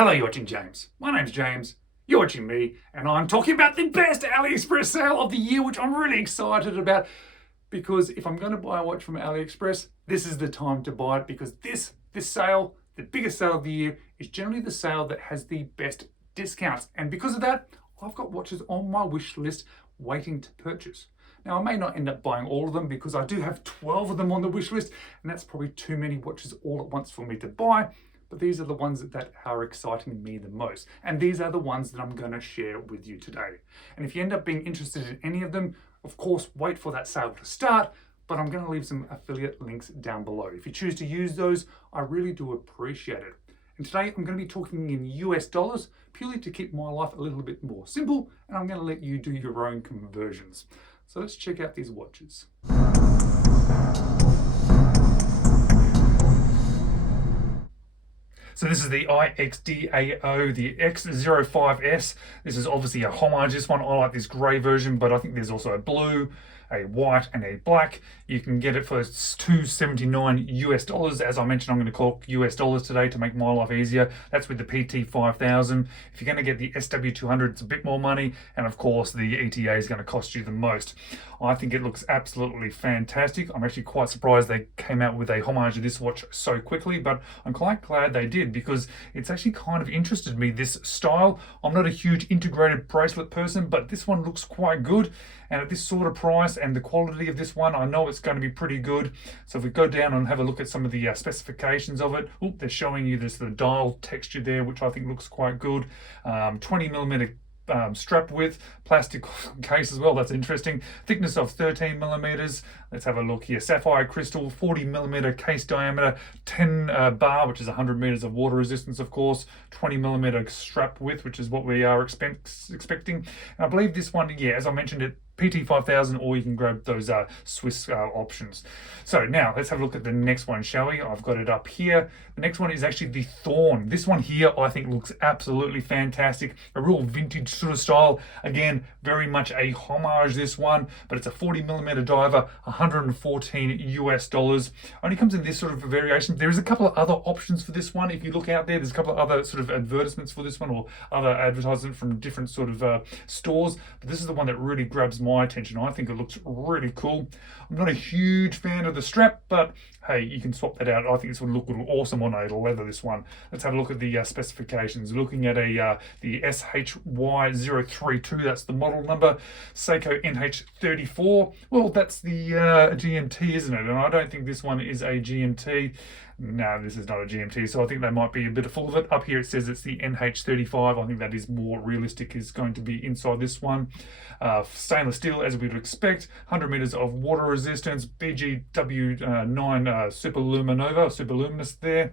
Hello, you're watching James. My name's James, you're watching me, and I'm talking about the best AliExpress sale of the year, which I'm really excited about, because if I'm going to buy a watch from AliExpress, this is the time to buy it, because this sale, the biggest sale of the year, is generally the sale that has the best discounts. And because of that, I've got watches on my wish list waiting to purchase. Now, I may not end up buying all of them because I do have 12 of them on the wish list, and that's probably too many watches all at once for me to buy. But these are the ones that are exciting me the most. And these are the ones that I'm going to share with you today. And if you end up being interested in any of them, of course, wait for that sale to start, but I'm going to leave some affiliate links down below. If you choose to use those, I really do appreciate it. And today I'm going to be talking in US dollars, purely to keep my life a little bit more simple, and I'm going to let you do your own conversions. So let's check out these watches. So this is the I.Dao, the X5S. This is obviously a homage. This one, I like this grey version, but I think there's also a blue, a white, and a black. You can get it for $279 US. As I mentioned, I'm going to talk US dollars today to make my life easier. That's with the PT5000. If you're going to get the SW200, it's a bit more money, and of course the ETA is going to cost you the most. I think it looks absolutely fantastic. I'm actually quite surprised they came out with a homage of this watch so quickly, but I'm quite glad they did, because it's actually kind of interested me, this style. I'm not a huge integrated bracelet person, but this one looks quite good, and at this sort of price and the quality of this one, I know it's going to be pretty good. So if we go down and have a look at some of the specifications of it, they're showing you this, the dial texture there, which I think looks quite good. 20mm strap width, plastic case as well, that's interesting. Thickness of 13mm. Let's have a look here. Sapphire crystal, 40mm case diameter, 10 bar, which is 100 meters of water resistance, of course, 20mm strap width, which is what we are expecting. And I believe this one, yeah, as I mentioned, it PT5000, or you can grab those Swiss options. So now let's have a look at the next one, shall we? I've got it up here. The next one is actually the Thorn. This one here I think looks absolutely fantastic. A real vintage sort of style. Again, very much a homage, this one, but it's a 40mm diver, $114 US. Only comes in this sort of variation. There is a couple of other options for this one. If you look out there's a couple of other sort of advertisements for this one, or other advertisements from different sort of stores, but this is the one that really grabs my attention. I think it looks really cool. I'm not a huge fan of the strap, but hey, you can swap that out. I think this would look awesome on a leather, this one. Let's have a look at the specifications. Looking at the SHY032, that's the model number. Seiko NH34, well, that's the GMT, isn't it? And I don't think this one is a GMT. No, this is not a GMT, so I think they might be a bit full of it. Up here it says it's the NH35. I think that is more realistic, is going to be inside this one. Stainless steel, as we would expect. 100 meters of water resistance. BGW9 super luminous there.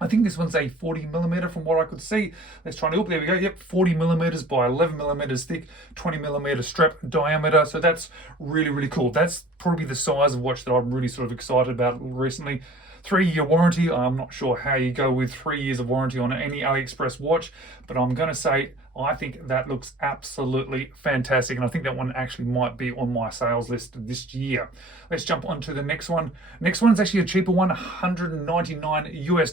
I think this one's a 40mm from what I could see. Let's try and, there we go. Yep, 40mm by 11mm thick, 20mm strap diameter. So that's really, really cool. That's probably the size of watch that I'm really sort of excited about recently. 3-year warranty. I'm not sure how you go with 3 years of warranty on any AliExpress watch, but I'm going to say I think that looks absolutely fantastic, and I think that one actually might be on my sales list this year. Let's jump on to the next one. Next one's actually a cheaper one, $199 US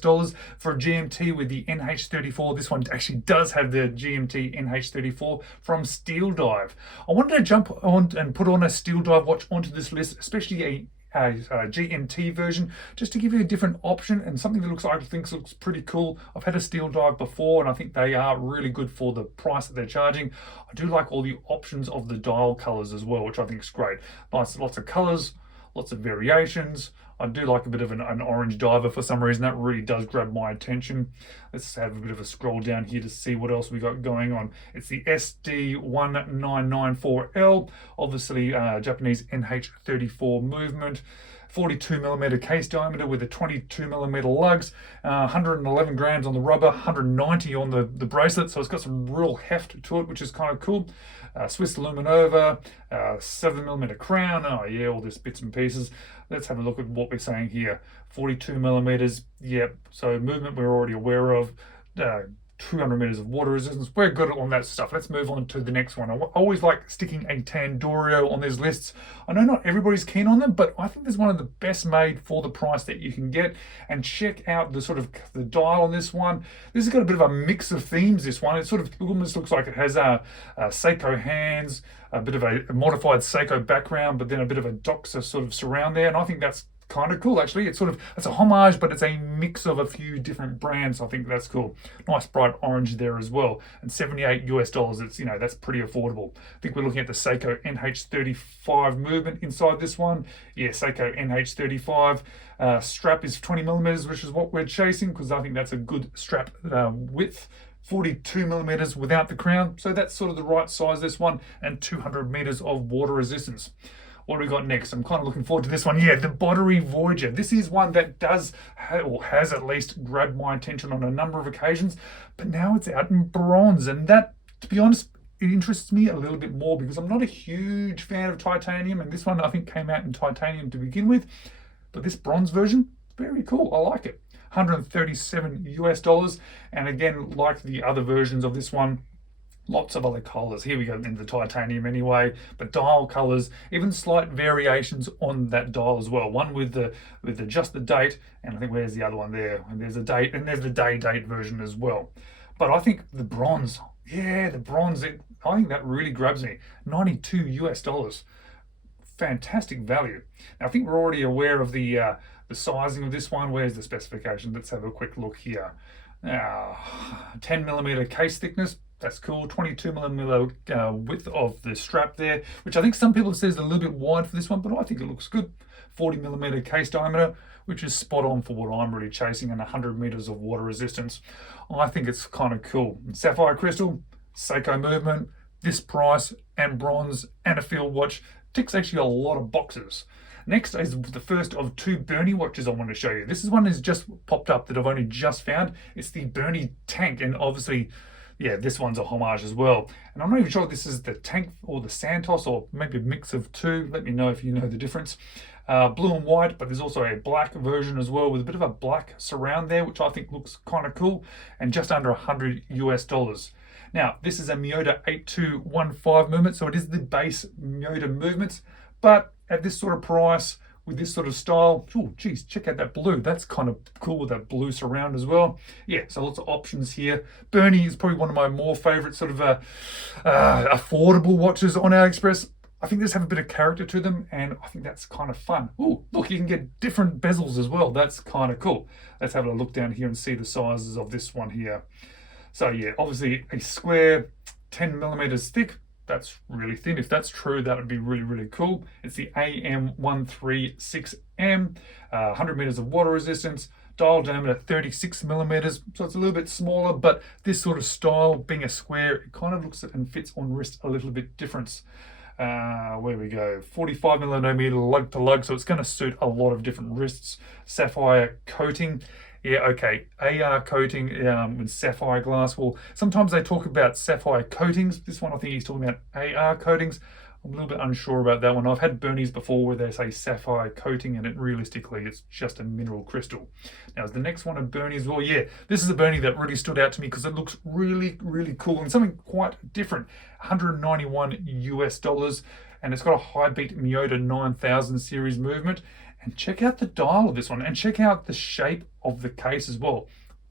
for a GMT with the NH34. This one actually does have the GMT NH34 from SteelDive. I wanted to jump on and put on a SteelDive watch onto this list, especially a GMT version, just to give you a different option and something that I think looks pretty cool. I've had a SteelDive before, and I think they are really good for the price that they're charging. I do like all the options of the dial colors as well, which I think is great. Nice, lots of colors, lots of variations. I do like a bit of an orange diver for some reason. That really does grab my attention. Let's have a bit of a scroll down here to see what else we got going on. It's the SD1994L, obviously Japanese NH34 movement. 42mm case diameter with a 22mm lugs, 111 grams on the rubber, 190 on the bracelet, so it's got some real heft to it, which is kind of cool. Swiss Luminova, 7mm crown, oh yeah, all this bits and pieces. Let's have a look at what we're saying here. 42mm, yep, so movement we're already aware of. 200 meters of water resistance. We're good on that stuff. Let's move on to the next one. I always like sticking a Tandorio on these lists. I know not everybody's keen on them, but I think there's one of the best made for the price that you can get. And check out the sort of the dial on this one. This has got a bit of a mix of themes, this one. It sort of almost looks like it has a Seiko hands, a bit of a modified Seiko background, but then a bit of a Doxa sort of surround there. And I think that's kind of cool, actually. It's a homage, but it's a mix of a few different brands. I think that's cool. Nice bright orange there as well. And $78 US. It's, that's pretty affordable. I think we're looking at the Seiko NH35 movement inside this one. Yeah, Seiko NH35. Strap is 20 millimeters, which is what we're chasing, because I think that's a good strap width. 42 millimeters without the crown. So that's sort of the right size, this one, and 200 meters of water resistance. What do we got next? I'm kind of looking forward to this one. Yeah, the Boderry Voyager. This is one that does, or has at least, grabbed my attention on a number of occasions, but now it's out in bronze. And that, to be honest, it interests me a little bit more because I'm not a huge fan of titanium. And this one, I think, came out in titanium to begin with. But this bronze version, very cool. I like it. $137 US. And again, like the other versions of this one, lots of other colors. Here we go in the titanium anyway, but dial colors, even slight variations on that dial as well. One with the just the date, and I think where's the other one there? And there's a date, and there's the date version as well. But I think the bronze, yeah, the bronze, I think that really grabs me. $92 US. Fantastic value. Now, I think we're already aware of the sizing of this one. Where's the specification? Let's have a quick look here. 10 millimeter case thickness. That's cool. 22 millimeter width of the strap there, which I think some people say is a little bit wide for this one, but I think it looks good. 40 millimeter case diameter, which is spot on for what I'm really chasing, and 100 meters of water resistance. I think it's kind of cool. Sapphire crystal, Seiko movement, this price, and bronze, and a field watch ticks actually a lot of boxes. Next is the first of two Berny watches I want to show you. This is one that's just popped up that I've only just found. It's the Berny Tank, and obviously, yeah, this one's a homage as well. And I'm not even sure if this is the Tank or the Santos, or maybe a mix of two. Let me know if you know the difference. Blue and white, but there's also a black version as well with a bit of a black surround there, which I think looks kind of cool, and just under $100 US. Now, this is a Miyota 8215 movement, so it is the base Miyota movements, but at this sort of price, with this sort of style, oh geez, check out that blue. That's kind of cool with that blue surround as well. Yeah, so lots of options here. Berny is probably one of my more favorite sort of affordable watches on Aliexpress. I think these have a bit of character to them, and I think that's kind of fun. Oh, look, you can get different bezels as well. That's kind of cool. Let's have a look down here and see the sizes of this one here. So yeah, obviously a square 10 millimeters thick. That's really thin. If that's true, that would be really, really cool. It's the AM136M, 100 meters of water resistance, dial diameter 36 millimeters. So it's a little bit smaller, but this sort of style, being a square, it kind of looks and fits on wrist a little bit different. Where we go, 45 millimeter lug to lug, so it's going to suit a lot of different wrists. Sapphire coating. Yeah, okay, AR coating with sapphire glass. Well, sometimes they talk about sapphire coatings. This one, I think he's talking about AR coatings. I'm a little bit unsure about that one. I've had Bernies before where they say sapphire coating, and realistically, it's just a mineral crystal. Now, is the next one a Berny as well? Yeah, this is a Berny that really stood out to me because it looks really, really cool and something quite different. $191 US, and it's got a high beat Miyota 9000 series movement. And check out the dial of this one, and check out the shape of the case as well.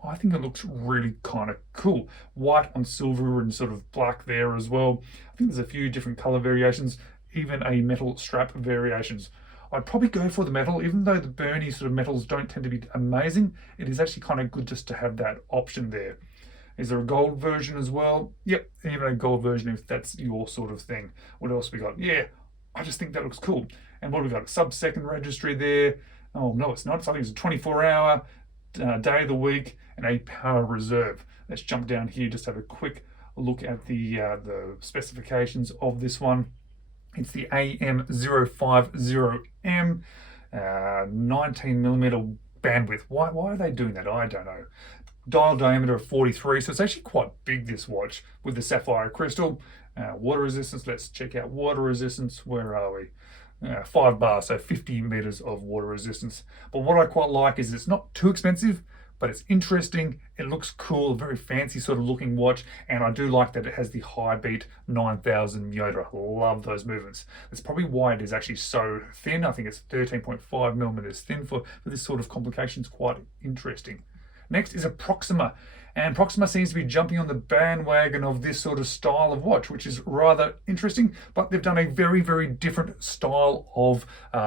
I think it looks really kind of cool. White on silver and sort of black there as well. I think there's a few different color variations, even a metal strap variations. I'd probably go for the metal, even though the Berny sort of metals don't tend to be amazing. It is actually kind of good just to have that option there. Is there a gold version as well? Yep, even a gold version if that's your sort of thing. What else we got? Yeah, I just think that looks cool. And what have we got? Sub-second registry there. Oh, no, it's not. I think it's a 24-hour, day of the week, and a power reserve. Let's jump down here, just have a quick look at the specifications of this one. It's the AM050M, 19 millimeter bandwidth. Why are they doing that? I don't know. Dial diameter of 43, so it's actually quite big, this watch, with the sapphire crystal. Water resistance, let's check out water resistance. Where are we? 5 bars, so 50 meters of water resistance. But what I quite like is it's not too expensive, but it's interesting. It looks cool, very fancy sort of looking watch, and I do like that it has the high beat 9000 myoda. I love those movements. That's probably why it is actually so thin. I think it's 13.5 millimeters thin for this sort of complication. It's quite interesting. Next is a Proxima, and Proxima seems to be jumping on the bandwagon of this sort of style of watch, which is rather interesting, but they've done a very, very different style of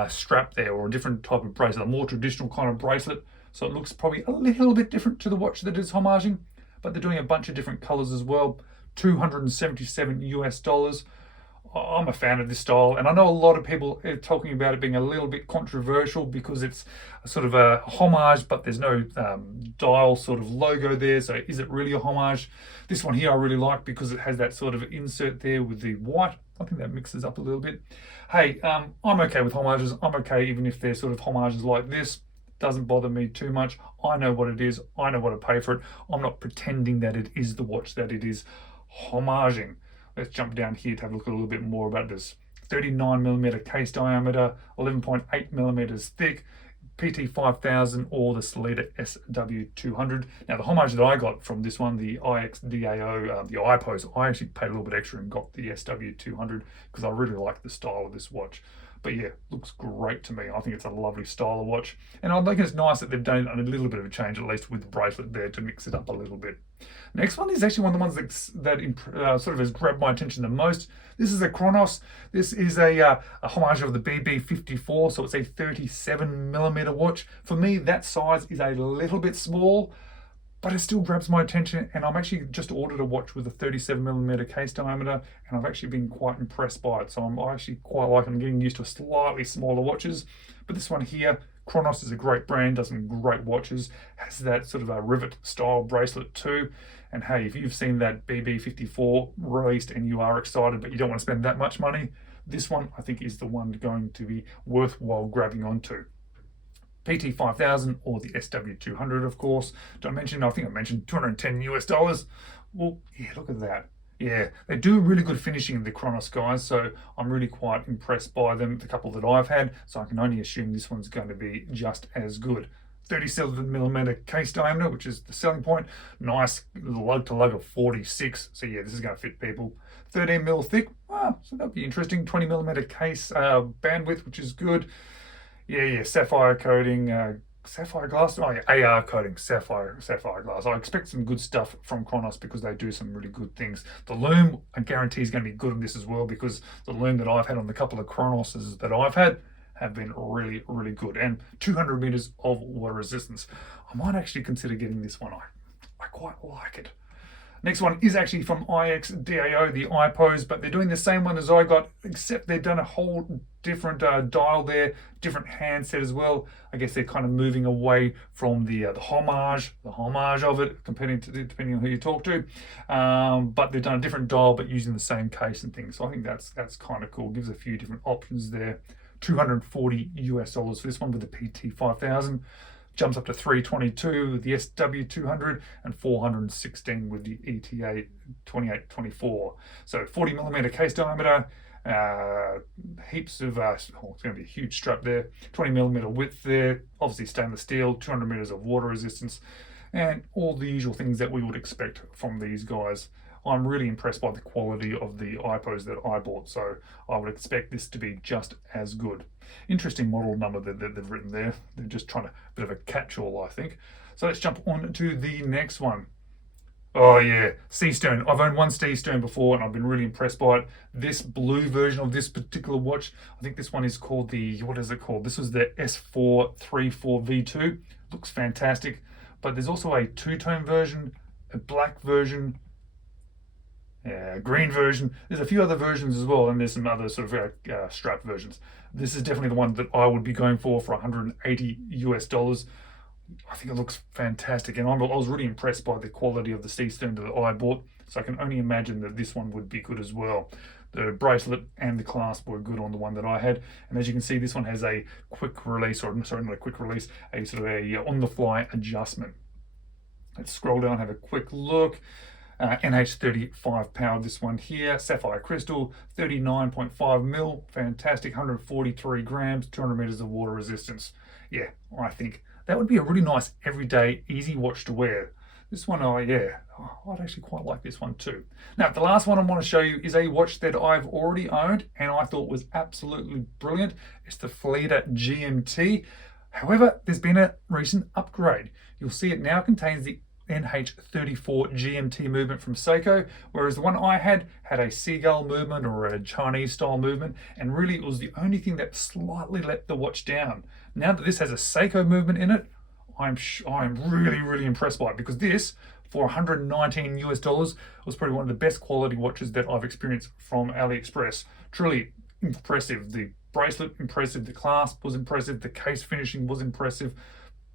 strap there, or a different type of bracelet, a more traditional kind of bracelet. So it looks probably a little bit different to the watch that is homaging, but they're doing a bunch of different colors as well. $277 US. I'm a fan of this style, and I know a lot of people are talking about it being a little bit controversial because it's a sort of a homage, but there's no dial sort of logo there. So is it really a homage? This one here I really like because it has that sort of insert there with the white. I think that mixes up a little bit. Hey, I'm okay with homages. I'm okay even if they're sort of homages like this. Doesn't bother me too much. I know what it is. I know what to pay for it. I'm not pretending that it is the watch that it is homaging. Let's jump down here to have a look a little bit more about this. 39mm case diameter, 11.8 millimeters thick, PT5000 or the Phylida SW200. Now the homage that I got from this one, the I.Dao, the I-Pose, I actually paid a little bit extra and got the SW200 because I really like the style of this watch. But yeah, looks great to me. I think it's a lovely style of watch. And I think it's nice that they've done a little bit of a change, at least with the bracelet there, to mix it up a little bit. Next one is actually one of the ones that sort of has grabbed my attention the most. This is a Kronos. This is a homage of the BB54, so it's a 37mm watch. For me, that size is a little bit small, but it still grabs my attention, and I'm actually just ordered a watch with a 37mm case diameter, and I've actually been quite impressed by it. So I'm actually quite liking, I'm getting used to slightly smaller watches. But this one here, Kronos, is a great brand, does some great watches, has that sort of a rivet style bracelet too. And hey, if you've seen that BB54 released and you are excited but you don't want to spend that much money, this one I think is the one going to be worthwhile grabbing onto. PT5000 or the SW200, of course. Did I mention? I think I mentioned $210 US. Well, yeah, look at that. Yeah, they do really good finishing, the Kronos guys, so I'm really quite impressed by them, the couple that I've had, so I can only assume this one's going to be just as good. 37mm case diameter, which is the selling point. Nice lug to lug of 46, so yeah, this is going to fit people. 13mm thick, so that'll be interesting. 20mm case bandwidth, which is good. Yeah, sapphire coating, sapphire glass. Oh yeah, AR coating, sapphire glass. I expect some good stuff from Kronos because they do some really good things. The loom, I guarantee, is going to be good on this as well because the loom that I've had on the couple of Kronoses that I've had have been really, really good. And 200 meters of water resistance. I might actually consider getting this one. I quite like it. Next one is actually from I.Dao, the I-Pose, but they're doing the same one as I got, except they've done a whole different dial there, different handset as well. I guess they're kind of moving away from the homage of it, depending on who you talk to. But they've done a different dial, but using the same case and things. So I think that's kind of cool. Gives a few different options there. $240 US for this one with the PT5000. Jumps up to $322 with the SW200 and $416 with the ETA 2824. So 40mm case diameter, heaps of, it's going to be a huge strap there, 20mm width there, obviously stainless steel, 200 meters of water resistance, and all the usual things that we would expect from these guys. I'm really impressed by the quality of the I-Pose that I bought, so I would expect this to be just as good. Interesting model number that they've written there. They're just trying to, bit of a catch-all, I think. So let's jump on to the next one. Oh yeah, Seestern. I've owned one Seestern before and I've been really impressed by it. This blue version of this particular watch, I think this one is called the, what is it called? This was the S434 V2. Looks fantastic. But there's also a two-tone version, a black version, green version. There's a few other versions as well, and there's some other sort of strap versions. This is definitely the one that I would be going for $180 US. I think it looks fantastic, and I was really impressed by the quality of the Seestern that I bought, so I can only imagine that this one would be good as well. The bracelet and the clasp were good on the one that I had, and as you can see, this one has a quick release, or sorry, not a quick release, a sort of a on-the-fly adjustment. Let's scroll down, have a quick look. NH35 powered, this one here, sapphire crystal, 39.5 mil, fantastic, 143 grams, 200 meters of water resistance. Yeah, I think That would be a really nice everyday easy watch to wear. This one, I'd actually quite like this one too. Now, the last one I want to show you is a watch that I've already owned and I thought was absolutely brilliant. It's the Phylida GMT. However, there's been a recent upgrade. You'll see it now contains the NH34 GMT movement from Seiko, whereas the one I had a seagull movement or a Chinese style movement, and really it was the only thing that slightly let the watch down. Now that this has a Seiko movement in it, I'm really impressed by it, because this, for $119 US, was probably one of the best quality watches that I've experienced from AliExpress. Truly impressive. The bracelet impressive, the clasp was impressive, the case finishing was impressive.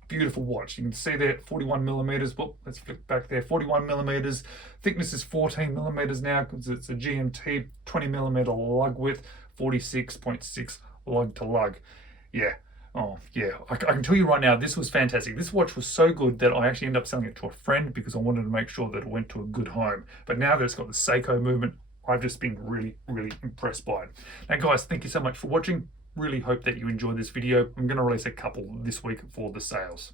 Beautiful watch. You can see there 41 millimeters. Well, let's flick back there. 41 millimeters. Thickness is 14 millimeters now because it's a GMT. 20 millimeter lug width. 46.6 lug to lug. Yeah. Oh, yeah. I can tell you right now, this was fantastic. This watch was so good that I actually ended up selling it to a friend because I wanted to make sure that it went to a good home. But now that it's got the Seiko movement, I've just been really impressed by it. Now, guys, thank you so much for watching. Really hope that you enjoyed this video. I'm going to release a couple this week for the sales.